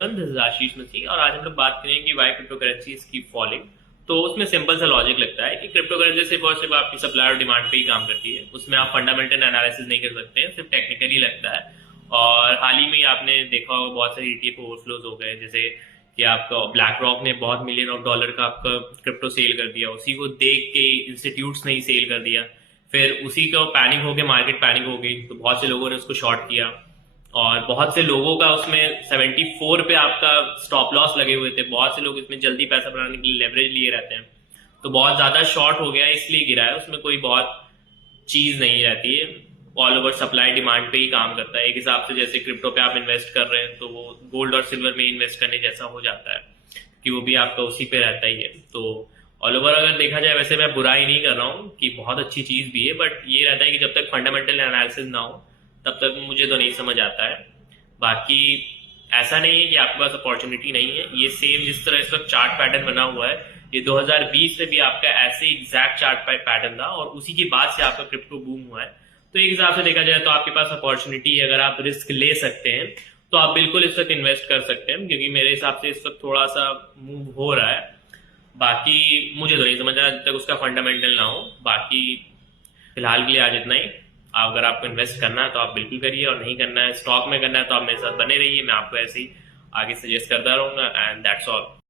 This is आशीष मसीह और आज हम लोग बात करेंगे वाई क्रिप्टो करेंसीज की फॉलिंग। तो उसमें सिंपल सा लॉजिक लगता है कि क्रिप्टो करेंसी सिर्फ आपकी सप्लाई और डिमांड पे ही काम करती है। उसमें आप फंडामेंटल एनालिसिस नहीं कर सकते हैं, सिर्फ टेक्निकली लगता है। और हाल ही में आपने देखा होगा बहुत सारे ईटीएफ ओवरफ्लोज हो गए, जैसे कि आपका ब्लैक रॉक ने बहुत मिलियन ऑफ डॉलर का आपका क्रिप्टो सेल कर दिया, उसी को देख के इंस्टीट्यूट्स ने ही सेल कर दिया। फिर उसी का पैनिक हो गया, मार्केट पैनिक हो गई, तो बहुत से लोगों ने उसको शॉर्ट किया और बहुत से लोगों का उसमें 74 पे आपका स्टॉप लॉस लगे हुए थे। बहुत से लोग इसमें जल्दी पैसा बनाने के लिए लेवरेज लिए रहते हैं, तो बहुत ज्यादा शॉर्ट हो गया इसलिए गिरा है। उसमें कोई बहुत चीज नहीं रहती है, ऑल ओवर सप्लाई डिमांड पे ही काम करता है। एक हिसाब से जैसे क्रिप्टो पे आप इन्वेस्ट कर रहे हैं तो वो गोल्ड और सिल्वर में इन्वेस्ट करने जैसा हो जाता है कि वो भी आपका उसी पे रहता ही है। तो ऑल ओवर अगर देखा जाए, वैसे मैं बुराई नहीं कर रहा हूँ कि बहुत अच्छी चीज भी है, बट ये रहता है कि जब तक फंडामेंटल एनालिसिस ना हो तब तक मुझे तो नहीं समझ आता है। बाकी ऐसा नहीं है कि आपके पास अपॉर्चुनिटी नहीं है, ये सेम जिस तरह इस वक्त चार्ट पैटर्न बना हुआ है, ये 2020 में भी आपका ऐसे एग्जैक्ट चार्ट पैटर्न था और उसी के बाद से आपका क्रिप्टो बूम हुआ है। तो एक हिसाब से देखा जाए तो आपके पास अपॉर्चुनिटी है, अगर आप रिस्क ले सकते हैं तो आप बिल्कुल इस वक्त इन्वेस्ट कर सकते हैं, क्योंकि मेरे हिसाब से इस वक्त थोड़ा सा मूव हो रहा है। बाकी मुझे तो नहीं समझ रहा जब तक उसका फंडामेंटल ना हो। बाकी फिलहाल के लिए आज इतना ही। अगर आपको इन्वेस्ट करना है तो आप बिल्कुल करिए, और नहीं करना है, स्टॉक में करना है, तो आप मेरे साथ बने रहिए, मैं आपको ऐसे ही आगे सजेस्ट करता रहूंगा। And that's all.